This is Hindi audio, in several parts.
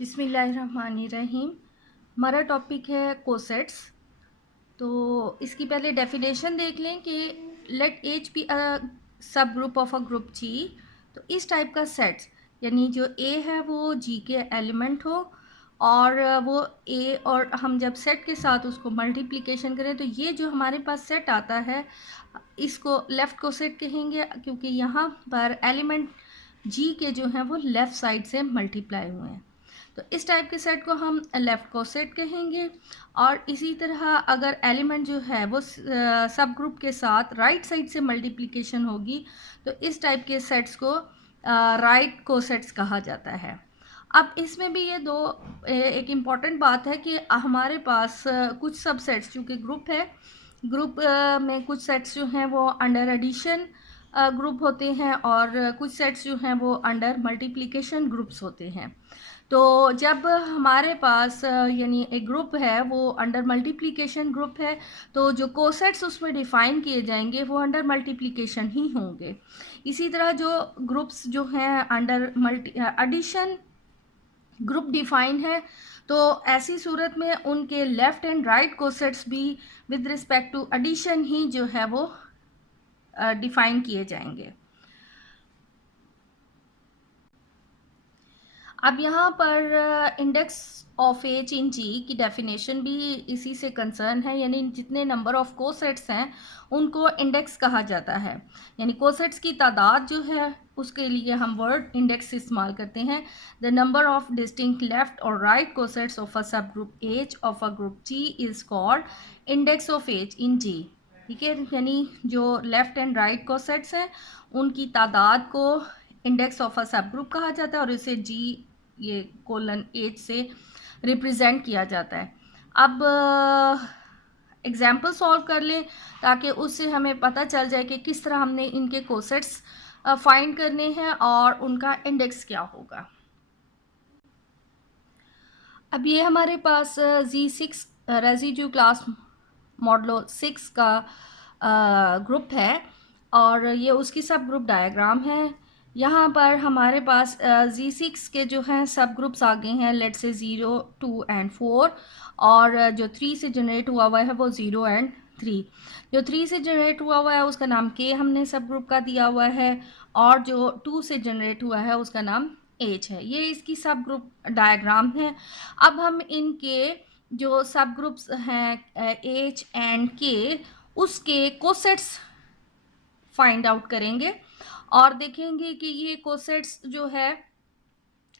बिस्मिल्लाहिर्रहमानिर्रहीम। हमारा टॉपिक है कोसेट्स। तो इसकी पहले डेफिनेशन देख लें कि late H B a subgroup of a group जी। तो इस टाइप का सेट्स यानी जो ए है वो जी के एलिमेंट हो और वो ए और हम जब सेट के साथ उसको मल्टीप्लिकेशन करें तो ये जो हमारे पास सेट आता है इसको लेफ़्ट कोसेट कहेंगे, क्योंकि यहाँ पर एलिमेंट जी के जो हैं वो लेफ़्ट साइड से मल्टीप्लाई हुए हैं। तो इस टाइप के सेट को हम लेफ़्ट कोसेट कहेंगे। और इसी तरह अगर एलिमेंट जो है वो सब ग्रुप के साथ राइट साइड से मल्टीप्लिकेशन होगी तो इस टाइप के सेट्स को राइट कोसेट्स कहा जाता है। अब इसमें भी ये दो एक इम्पॉर्टेंट बात है कि हमारे पास कुछ सब सेट्स, चूँकि ग्रुप है, ग्रुप में कुछ सेट्स जो हैं वो अंडर एडिशन ग्रुप होते हैं और कुछ सेट्स जो हैं वो अंडर मल्टीप्लिकेशन ग्रुप्स होते हैं। तो जब हमारे पास यानी एक ग्रुप है वो अंडर मल्टीप्लिकेशन ग्रुप है तो जो कोसेट्स उसमें डिफ़ाइन किए जाएंगे वो अंडर मल्टीप्लिकेशन ही होंगे। इसी तरह जो ग्रुप्स जो हैं अंडर एडिशन ग्रुप डिफाइन है तो ऐसी सूरत में उनके लेफ़्ट एंड राइट कोसेट्स भी विद रिस्पेक्ट टू एडिशन ही जो है वो डिफ़ाइन किए जाएंगे। अब यहाँ पर इंडेक्स ऑफ एच इन जी की डेफिनेशन भी इसी से कंसर्न है, यानी जितने नंबर ऑफ कोसेट्स हैं उनको इंडेक्स कहा जाता है। यानी कोसेट्स की तादाद जो है उसके लिए हम वर्ड इंडेक्स इस्तेमाल करते हैं। The number of distinct left और right cosets of a subgroup H of a group G is called index of H in G. ठीक है, यानी जो लेफ्ट एंड राइट कोसेट्स हैं उनकी तादाद को इंडेक्स ऑफ अ सब ग्रुप कहा जाता है और इसे जी ये कोलन एच से रिप्रेजेंट किया जाता है। अब एग्जाम्पल सॉल्व कर लें ताकि उससे हमें पता चल जाए कि किस तरह हमने इनके कोसेट्स फाइंड करने हैं और उनका इंडेक्स क्या होगा। अब ये हमारे पास Z6 रेजिड्यू क्लास मॉडलो 6 का ग्रुप है और ये उसकी सब ग्रुप डायग्राम है। यहाँ पर हमारे पास Z6 के जो हैं सब ग्रुप्स आ गए हैं, लेट से 0, 2 एंड 4 और जो 3 से जनरेट हुआ है वो 0 एंड 3। जो 3 से जनरेट हुआ है उसका नाम के हमने सब ग्रुप का दिया हुआ है और जो 2 से जनरेट हुआ है उसका नाम एच है। ये इसकी सब ग्रुप डायग्राम है। अब हम इनके जो सब ग्रुप्स हैं एच एंड के उसके कोसेट्स फाइंड आउट करेंगे और देखेंगे कि ये कोसेट्स जो है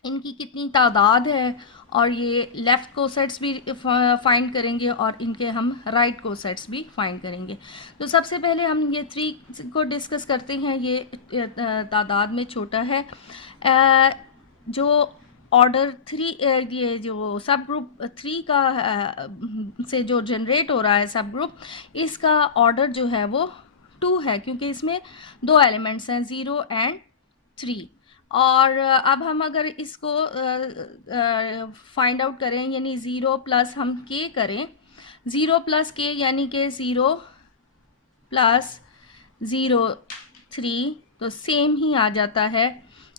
इनकी कितनी तादाद है और ये लेफ़्ट कोसेट्स भी फाइंड करेंगे और इनके हम राइट कोसेट्स भी फाइंड करेंगे। तो सबसे पहले हम ये 3 को डिस्कस करते हैं। ये तादाद में छोटा है। जो ऑर्डर 3 ये जो सब ग्रुप 3 का से जो जनरेट हो रहा है सब ग्रुप, इसका ऑर्डर जो है वो 2 है क्योंकि इसमें 2 एलिमेंट्स हैं 0 एंड 3। और अब हम अगर इसको फाइंड आउट करें यानी 0 प्लस हम के करें, 0 प्लस के यानी कि 0 प्लस 0 3 तो सेम ही आ जाता है।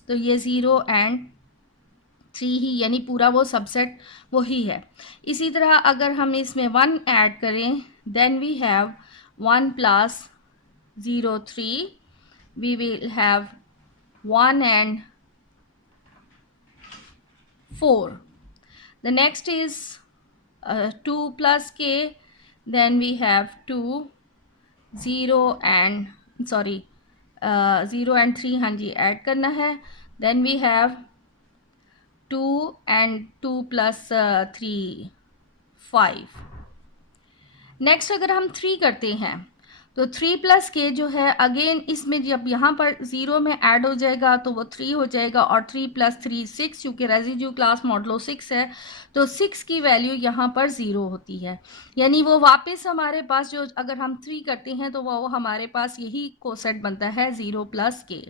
तो ये 0 एंड 3 ही यानी पूरा वो सबसेट वही है। इसी तरह अगर हम इसमें 1 ऐड करें then we have 1 plus 0 3 we will have 1 and 4. The next is 2 plus k, then we have 2 0 and 0 and 3 हाँ जी ऐड करना है। then we have 2 and 2 plus 3 5। Next अगर हम 3 करते हैं तो 3 प्लस के जो है अगेन इसमें जब यहाँ पर 0 में ऐड हो जाएगा तो वो 3 हो जाएगा और 3 प्लस 3 6, क्योंकि रेजिड्यू क्लास मॉडलो 6 है तो 6 की वैल्यू यहाँ पर 0 होती है। यानी वो वापस हमारे पास जो अगर हम 3 करते हैं तो वो हमारे पास यही कोसेट बनता है 0 प्लस के।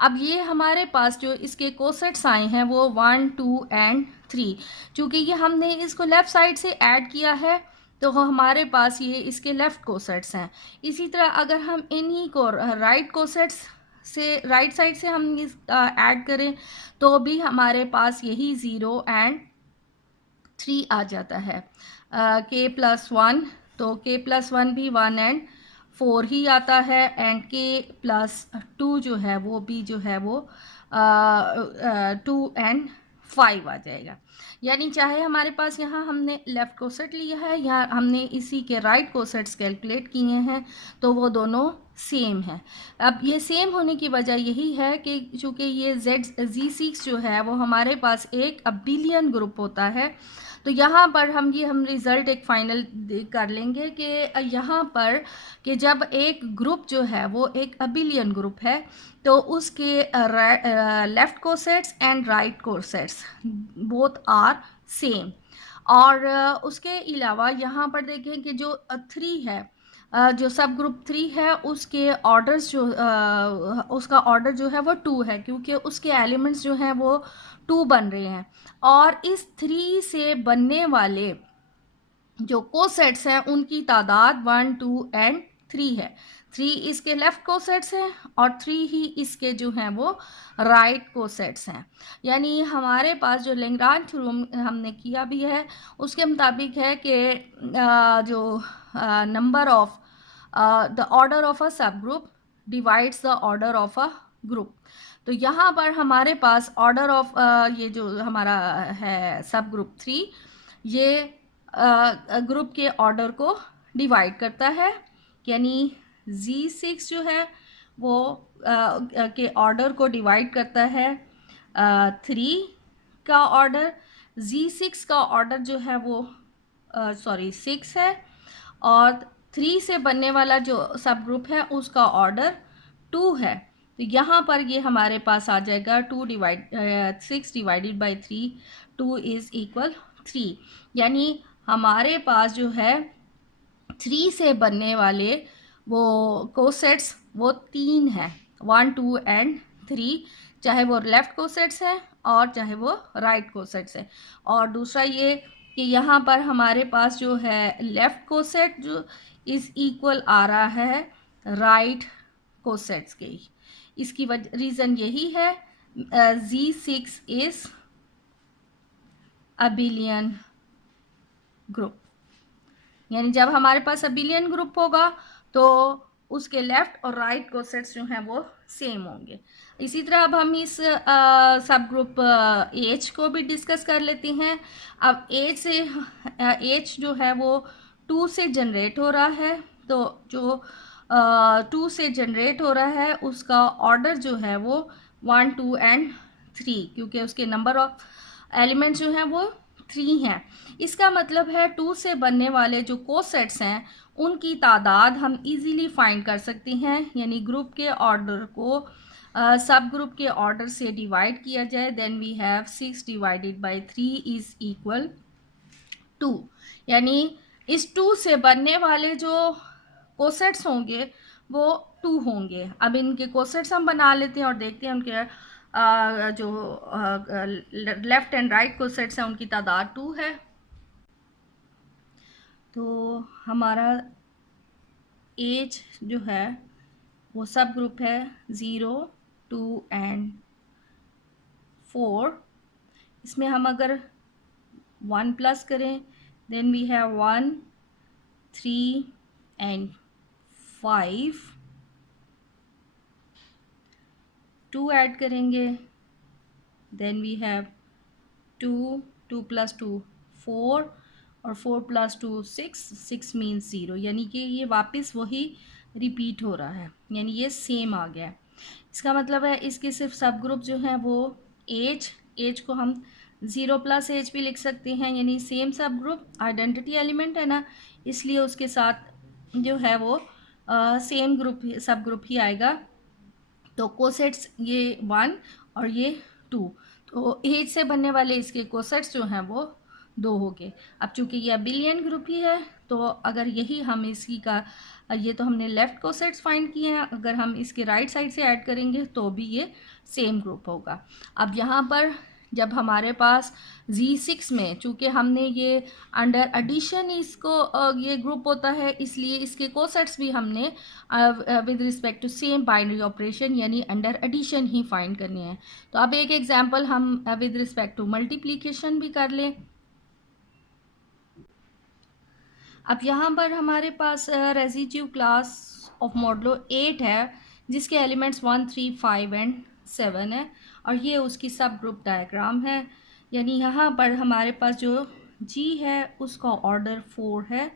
अब ये हमारे पास जो इसके कोसेट्स आए हैं वो 1 2 एंड 3, चूँकि ये हमने इसको लेफ़्ट साइड से ऐड किया है तो हमारे पास ये इसके लेफ़्ट कोसेट्स हैं। इसी तरह अगर हम इन्हीं को राइट कोसेट्स से राइट साइड से हम इस ऐड करें तो भी हमारे पास यही 0 एंड 3 आ जाता है। k प्लस 1, तो k प्लस 1 भी 1 एंड 4 ही आता है, एंड k प्लस 2 जो है वो भी जो है वो 2 एंड 5 आ जाएगा। यानी चाहे हमारे पास यहाँ हमने लेफ़्ट कोसेट लिया है या हमने इसी के राइट कोसेट्स कैलकुलेट किए हैं, तो वो दोनों सेम है। अब ये सेम होने की वजह यही है कि चूँकि ये Z6 जो है वो हमारे पास एक अबिलियन ग्रुप होता है, तो यहाँ पर हम रिज़ल्ट एक फाइनल कर लेंगे कि यहाँ पर कि जब एक ग्रुप जो है वो एक अबिलियन ग्रुप है तो उसके left cosets and right cosets both are same. और उसके अलावा यहाँ पर देखें कि जो 3 है, जो सब ग्रुप 3 है उसके ऑर्डर्स जो उसका ऑर्डर जो है वो 2 है, क्योंकि उसके एलिमेंट्स जो हैं वो 2 बन रहे हैं। और इस 3 से बनने वाले जो कोसेट्स हैं उनकी तादाद 1, 2 एंड 3 है। 3 इसके लेफ़्ट कोसेट्स हैं और 3 ही इसके जो हैं वो राइट कोसेट्स हैं। यानी हमारे पास जो लैग्रांज थ्योरम हमने किया भी है उसके मुताबिक है कि जो number of the order of a subgroup divides the order of a group. तो यहाँ पर हमारे पास ऑर्डर ऑफ ये जो हमारा है सब ग्रुप 3, ये ग्रुप के ऑर्डर को डिवाइड करता है। यानी Z6 जो है वो के ऑर्डर को डिवाइड करता है 3 का ऑर्डर। Z6 का ऑर्डर जो है वो 6 है, और 3 से बनने वाला जो सब ग्रुप है उसका ऑर्डर 2 है। तो यहाँ पर ये हमारे पास आ जाएगा 6 डिवाइडेड बाई 3, 2 इज़ इक्वल 3। यानी हमारे पास जो है 3 से बनने वाले वो कोसेट्स वो 3 हैं, 1, 2 एंड 3, चाहे वो लेफ़्ट कोसेट्स हैं और चाहे वो राइट कोसेट्स हैं। और दूसरा ये कि यहाँ पर हमारे पास जो है लेफ़्ट कोसेट जो इज़ इक्वल आ रहा है राइट कोसेट्स के ही। इसकी रीज़न यही है Z6 इज़ अबिलियन ग्रुप। यानी जब हमारे पास अबिलियन ग्रुप होगा तो उसके लेफ़्ट और राइट कोसेट्स जो हैं वो सेम होंगे। इसी तरह अब हम इस सब ग्रुप एच को भी डिस्कस कर लेते हैं। अब एच जो है वो 2 से जनरेट हो रहा है, तो जो 2 से जनरेट हो रहा है उसका ऑर्डर जो है वो 1, 2 एंड 3, क्योंकि उसके नंबर ऑफ एलिमेंट्स जो हैं वो 3 हैं। इसका मतलब है 2 से बनने वाले जो कोसेट्स हैं उनकी तादाद हम इजीली फाइंड कर सकते हैं। यानी ग्रुप के ऑर्डर को सब ग्रुप के ऑर्डर से डिवाइड किया जाए, then we have 6 divided by 3 is equal 2। यानी इस 2 से बनने वाले जो कोसेट्स होंगे वो 2 होंगे। अब इनके कोसेट्स हम बना लेते हैं और देखते हैं उनके जो लेफ़्ट एंड राइट कोसेट्स हैं उनकी तादाद 2 है। तो हमारा एज जो है वो सब ग्रुप है 0, 2 एंड 4। इसमें हम अगर 1 प्लस करें then we have 1, 3 and 5। 2 add करेंगे देन वी हैव 2, 2 प्लस 2 4, और 4 प्लस 2 6, 6 मीन्स 0। यानी कि ये वापस वही रिपीट हो रहा है, यानी ये सेम आ गया। इसका मतलब है इसके सिर्फ सब ग्रुप जो हैं वो एज को हम 0 प्लस एज भी लिख सकते हैं, यानी सेम सब ग्रुप आइडेंटिटी एलिमेंट है ना, इसलिए उसके साथ जो है वो सेम ग्रुप सब ग्रुप ही आएगा। तो कोसेट्स ये 1 और ये 2, तो एज से बनने वाले इसके कोसेट्स जो हैं वो 2 हो गए। अब चूंकि ये अबिलियन ग्रुप ही है तो अगर यही हम इसी का ये तो हमने लेफ़्ट कोसेट्स फाइंड किए हैं, अगर हम इसके राइट साइड से ऐड करेंगे तो भी ये सेम ग्रुप होगा। अब यहाँ पर जब हमारे पास Z6 में, चूँकि हमने ये अंडर एडिशन इसको ये ग्रुप होता है, इसलिए इसके कोसेट्स भी हमने with respect to same binary operation यानी अंडर एडिशन ही फाइंड करने हैं। तो अब एक एग्जांपल हम विद रिस्पेक्ट टू मल्टीप्लिकेशन भी कर लें। अब यहाँ पर हमारे पास रेसिड्यू क्लास ऑफ मॉडलो 8 है, जिसके एलिमेंट्स 1, 3, 5 एंड 7 है, और ये उसकी सब ग्रुप डायग्राम है। यानी यहाँ पर हमारे पास जो G है उसका ऑर्डर 4 है,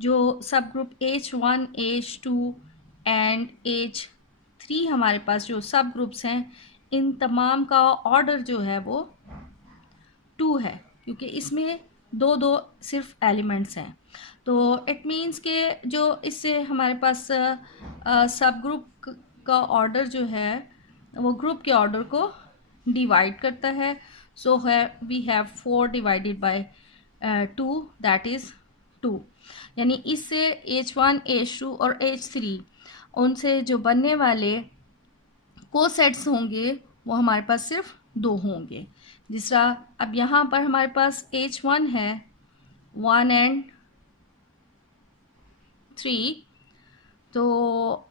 जो सब group H1, H2 and H3 हमारे पास जो सब ग्रुप्स हैं, इन तमाम का ऑर्डर जो है वो 2 है, क्योंकि इसमें दो दो सिर्फ एलिमेंट्स हैं। तो इट मीन्स के जो इससे हमारे पास सब ग्रुप का ऑर्डर जो है वो ग्रुप के ऑर्डर को डिवाइड करता है। सो है we have 4 divided by 2, that is 2। यानी इससे H1, H2 और H3 उनसे जो बनने वाले कोसेट्स होंगे वो हमारे पास सिर्फ 2 होंगे। दूसरा, अब यहाँ पर हमारे पास H1 है 1 एंड 3, तो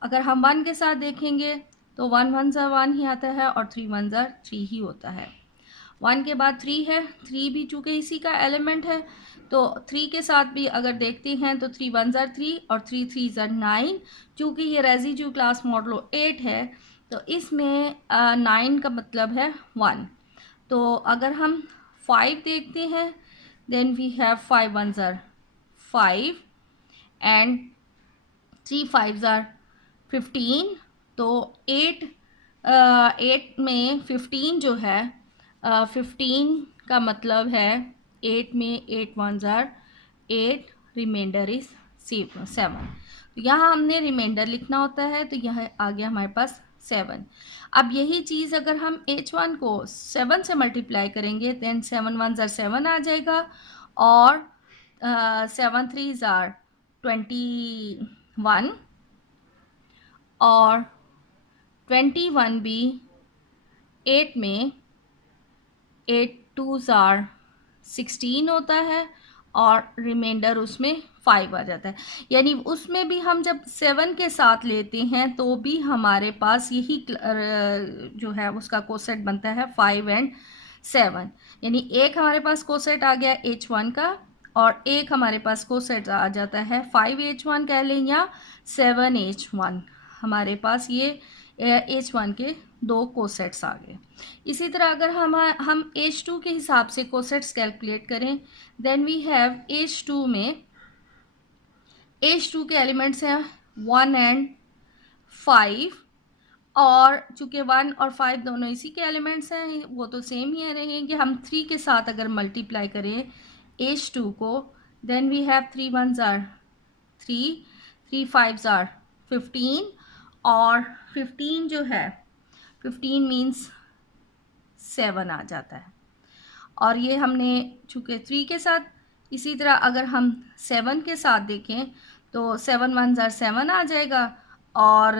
अगर हम 1 के साथ देखेंगे तो 1 1 ज़ा 1 ही आता है और 3 1 ज़ा 3 ही होता है। 1 के बाद 3 है, 3 भी चूँकि इसी का एलिमेंट है, तो 3 के साथ भी अगर देखते हैं तो 3 1 ज़ा 3 और 3 3 ज़ा 9। चूँकि ये रेसिड्यू क्लास मॉडलो 8 है, तो इसमें 9 का मतलब है 1। तो अगर हम 5 देखते हैं, देन वी हैव 5 1 ज़ा 5 एंड 3 5 ज़ा 15। तो 8 में 15 जो है 15 का मतलब है 8 में 8 1 ज़ा 8, रिमाइंडर इज 7। तो यहाँ हमने रिमाइंडर लिखना होता है, तो यह आ गया हमारे पास 7। अब यही चीज़ अगर हम H1 को 7 से मल्टीप्लाई करेंगे, देन 7 1 ज़ा 7 आ जाएगा, और 7 3 ज़ा 21, और 21 भी 8 में 8 2 ज़ा 16 होता है, और रिमाइंडर उसमें 5 आ जाता है। यानी उसमें भी हम जब 7 के साथ लेते हैं तो भी हमारे पास यही जो है उसका कोसेट बनता है 5 एंड 7। यानी एक हमारे पास कोसेट आ गया H1 का, और एक हमारे पास कोसेट आ जाता है 5H1 कह लें या 7H1। हमारे पास ये H1 के 2 कोसेट्स आ गए। इसी तरह अगर हम H2 के हिसाब से कोसेट्स कैलकुलेट करें, देन वी हैव H2 में H2 के एलिमेंट्स हैं 1 एंड 5, और चूँकि 1 और 5 दोनों इसी के एलिमेंट्स हैं, वो तो सेम ही रहेंगे। हम 3 के साथ अगर मल्टीप्लाई करें H2 को, देन वी हैव 3 1 ज़ा 3, 3 5 ज़ा 15, और 15 जो है 15 मीन्स 7 आ जाता है। और ये हमने चूँकि 3 के साथ, इसी तरह अगर हम 7 के साथ देखें तो 7 1 ज़ा 7 आ जाएगा, और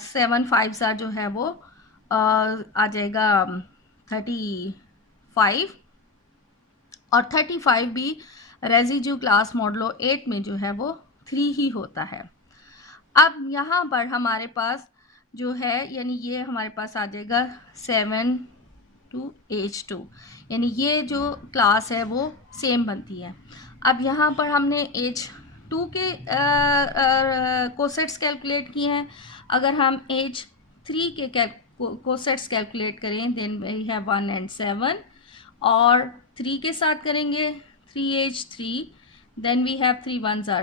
7 5 ज़ा जो है वो आ जाएगा 35, और 35 भी रेसिड्यू क्लास मॉडलो 8 में जो है वो 3 ही होता है। अब यहाँ पर हमारे पास जो है, यानी ये हमारे पास आ जाएगा 7 to H2, यानी ये जो क्लास है वो सेम बनती है। अब यहाँ पर हमने H2 के कोसेट्स कैलकुलेट किए हैं। अगर हम H3 के कोसेट्स कैलकुलेट करें, देन वी हैव 1 एंड 7, और 3 के साथ करेंगे 3H3, देन वी हैव 3 1 ज़ा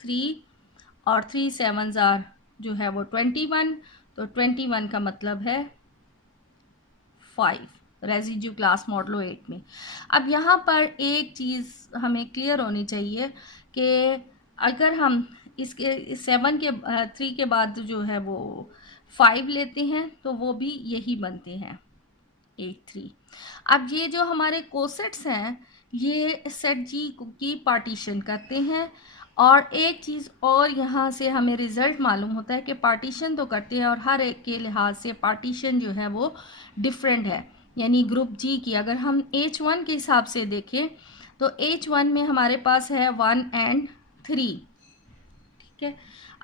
3, और 3 7 ज़ा जो है वो 21। तो 21 का मतलब है 5 रेसिड्यू क्लास मॉडलो 8 में। अब यहाँ पर एक चीज़ हमें क्लियर होनी चाहिए कि अगर हम इसके 7 के 3 के बाद जो है वो 5 लेते हैं तो वो भी यही बनते हैं 8 3। अब ये जो हमारे कोसेट्स हैं ये सेट जी की पार्टीशन करते हैं, और एक चीज़ और यहाँ से हमें रिज़ल्ट मालूम होता है कि पार्टीशन तो करते हैं, और हर एक के लिहाज से पार्टीशन जो है वो डिफरेंट है। यानी ग्रुप जी की अगर हम H1 के हिसाब से देखें तो H1 में हमारे पास है 1 एंड 3, ठीक है।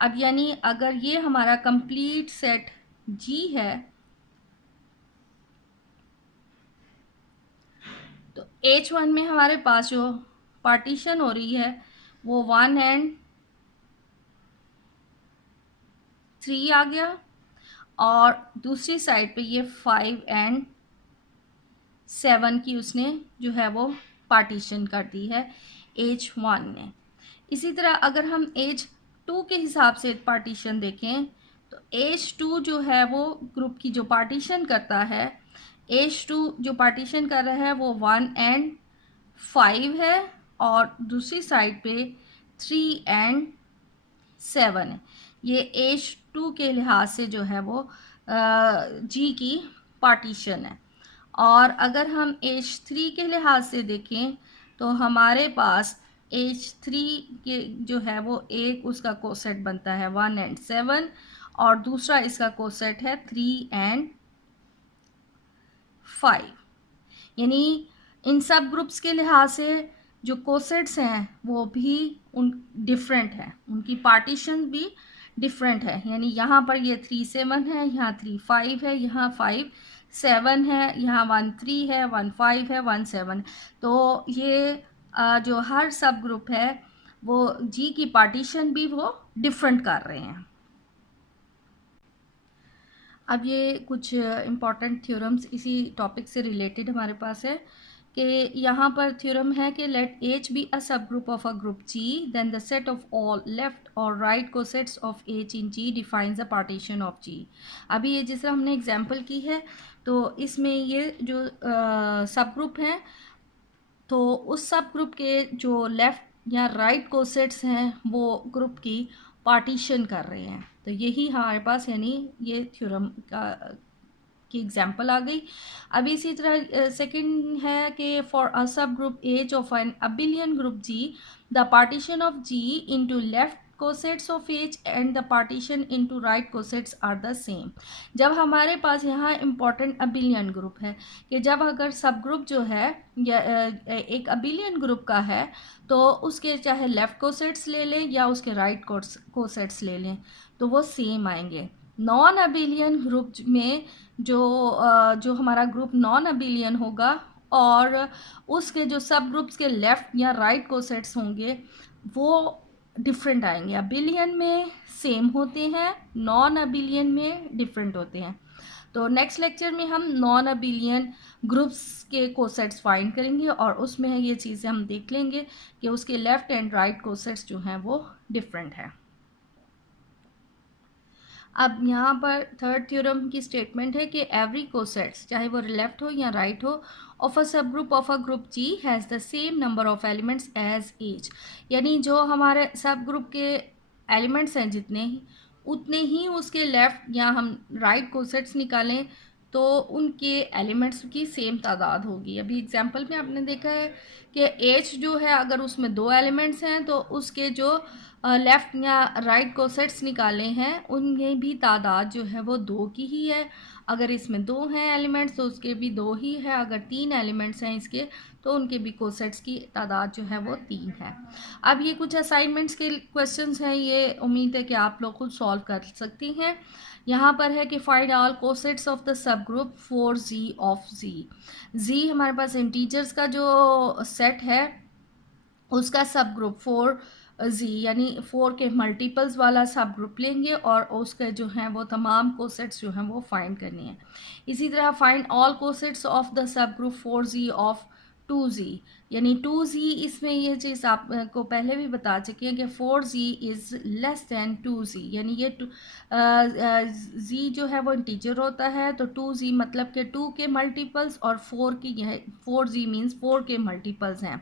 अब यानी अगर ये हमारा कंप्लीट सेट जी है तो H1 में हमारे पास जो पार्टीशन हो रही है वो 1 एंड 3 आ गया, और दूसरी साइड पे ये 5 एंड 7 की उसने जो है वो पार्टीशन कर दी है H1 ने। इसी तरह अगर हम H2 के हिसाब से पार्टीशन देखें तो H2 जो है वो ग्रुप की जो पार्टीशन करता है, H2 जो पार्टीशन कर रहा है वो 1 एंड 5 है, और दूसरी साइड पे 3 एंड 7 है। ये H2 के लिहाज से जो है वो जी की पार्टीशन है। और अगर हम H3 के लिहाज से देखें तो हमारे पास H3 के जो है वो एक उसका कोसेट बनता है 1 एंड 7, और दूसरा इसका कोसेट है 3 एंड 5। यानी इन सब ग्रुप्स के लिहाज से जो कोसेट्स हैं वो भी उन डिफरेंट है, उनकी पार्टीशन भी डिफरेंट है। यानी यहाँ पर ये 3 7 है, यहाँ 3 5 है, यहाँ 5 7 है, यहाँ 1 3 है, 1 5 है, 1 7। तो ये जो हर सब ग्रुप है वो जी की पार्टीशन भी वो डिफरेंट कर रहे हैं। अब ये कुछ इम्पॉर्टेंट थ्योरम्स इसी टॉपिक से रिलेटेड हमारे पास है कि यहाँ पर थ्योरम है कि late H be a subgroup of a group G, then the set of all left और right cosets of H in G defines the partition of G। अभी ये जिस तरह हमने एग्जांपल की है तो इसमें ये जो सब ग्रुप हैं तो उस सब ग्रुप के जो लेफ़्ट या राइट कोसेट्स हैं वो ग्रुप की पार्टीशन कर रहे हैं। तो यही हमारे पास यानी ये थ्योरम का की एग्जांपल आ गई। अब इसी तरह सेकंड है कि for a subgroup H of an abelian group G, the partition of G into left cosets of H and the partition into right cosets are the same. जब हमारे पास यहाँ इंपॉर्टेंट अबिलियन ग्रुप है कि जब अगर सब ग्रुप जो है या एक अबिलियन ग्रुप का है तो उसके चाहे लेफ्ट कोसेट्स ले लें या उसके राइट कोसेट्स ले लें तो वो सेम आएंगे। नॉन अबिलियन ग्रुप में जो हमारा ग्रुप नॉन अबिलियन होगा और उसके जो सब ग्रुप्स के लेफ्ट या राइट कोसेट्स होंगे वो डिफरेंट आएंगे। अबिलियन में सेम होते हैं, नॉन अबिलियन में डिफरेंट होते हैं। तो नेक्स्ट लेक्चर में हम नॉन अबिलियन ग्रुप्स के कोसेट्स फाइंड करेंगे और उसमें ये चीज़ें हम देख लेंगे कि उसके लेफ्ट एंड राइट कोसेट्स जो हैं वो डिफरेंट है। अब यहाँ पर थर्ड थ्योरम की स्टेटमेंट है कि एवरी कोसेट्स चाहे वो लेफ्ट हो या राइट हो of a subgroup of a group G has the same number of elements as H. यानी जो हमारे सब ग्रुप के एलिमेंट्स हैं जितने ही उतने ही उसके लेफ्ट या हम राइट कोसेट्स निकालें तो उनके एलिमेंट्स की सेम तादाद होगी। अभी एग्जांपल में आपने देखा है कि एच जो है अगर उसमें 2 एलिमेंट्स हैं तो उसके जो लेफ़्ट या राइट कोसेट्स निकाले हैं उनमें भी तादाद जो है वो 2 की ही है। अगर इसमें 2 हैं एलिमेंट्स तो उसके भी 2 ही है, अगर 3 एलिमेंट्स हैं इसके तो उनके भी कोसेट्स की तादाद जो है वो 3 है। अब ये कुछ असाइनमेंट्स के क्वेश्चंस हैं, ये उम्मीद है कि आप लोग खुद सॉल्व कर सकती हैं। यहाँ पर है कि find all cosets of the subgroup for G of G. G हमारे पास इंटीजर्स का जो सेट है उसका सब ग्रुप 4 जी यानी 4 के मल्टीपल्स वाला सब ग्रुप लेंगे और उसके जो हैं वो तमाम कोसेट्स जो हैं वो फाइंड करनी है। इसी तरह find all cosets of the subgroup 4 G of 2 G, यानी 2 जी इसमें ये चीज़ आपको पहले भी बता चुकी है कि 4 जी इज़ लेस दैन 2 जी, यानी ये जी जो है वो इंटीजर होता है तो 2 जी मतलब कि 2 के मल्टीपल्स और 4 की यह 4 जी मीन्स 4 के मल्टीपल्स हैं।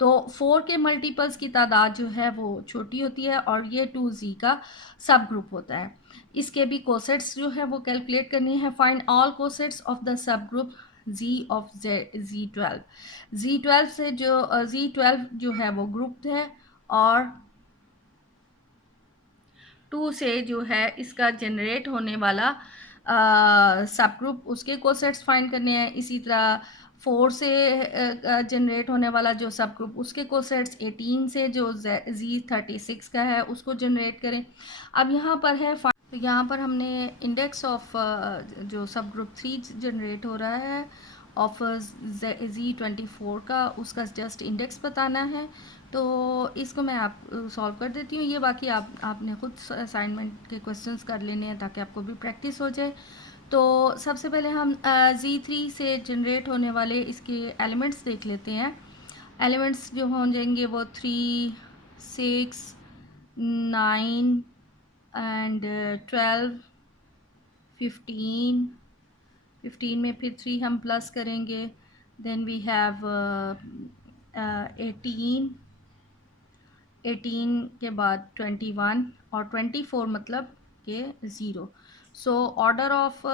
तो 4 के मल्टीपल्स की तादाद जो है वो छोटी होती है और ये 2 जी का सब ग्रुप होता है। इसके भी कोसेट्स जो है वो कैलकुलेट करनी है। Find all cosets of the subgroup G of जी12। जी12 से जो जी12 जो है वो ग्रुप है और 2 से जो है इसका जनरेट होने वाला सब ग्रुप उसके कोसेट्स फाइंड करने हैं। इसी तरह 4 से जनरेट होने वाला जो सब ग्रुप उसके कोसेट्स, 18 से जो Z36 का है उसको जनरेट करें। अब यहाँ पर है तो यहाँ पर हमने इंडेक्स ऑफ जो सब ग्रुप 3 जनरेट हो रहा है ऑफ Z24 का, उसका जस्ट इंडेक्स बताना है। तो इसको मैं आप सॉल्व कर देती हूँ। ये बाकी आपने खुद असाइनमेंट के क्वेश्चंस कर लेने हैं ताकि आपको भी प्रैक्टिस हो जाए। तो सबसे पहले हम Z3 से जनरेट होने वाले इसके एलिमेंट्स देख लेते हैं। एलिमेंट्स जो हो जाएंगे वो 3, 6, 9 एंड 12, 15। 15 में फिर 3 हम प्लस करेंगे। देन वी हैव 18, 18 के बाद 21 और 24 मतलब के 0। सो ऑर्डर ऑफ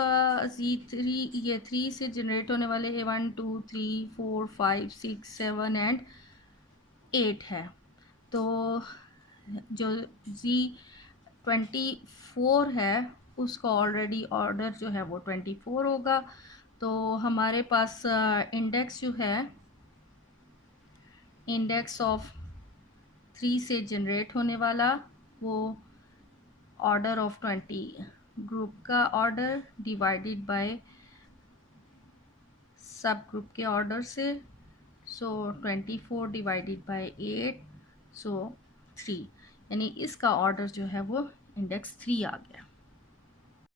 Z3, ये 3 से जनरेट होने वाले 1, 2, 3, 4, 5, 6, 7 एंड 8 है। तो जो Z24 है उसका ऑलरेडी ऑर्डर जो है वो 24 होगा। तो हमारे पास इंडेक्स जो है, इंडेक्स ऑफ 3 से जनरेट होने वाला वो ऑर्डर ऑफ 20, ग्रुप का ऑर्डर डिवाइडेड बाय सब ग्रुप के ऑर्डर से। सो 24 डिवाइडेड बाय 8, सो 3, यानी इसका ऑर्डर जो है वो इंडेक्स 3 आ गया।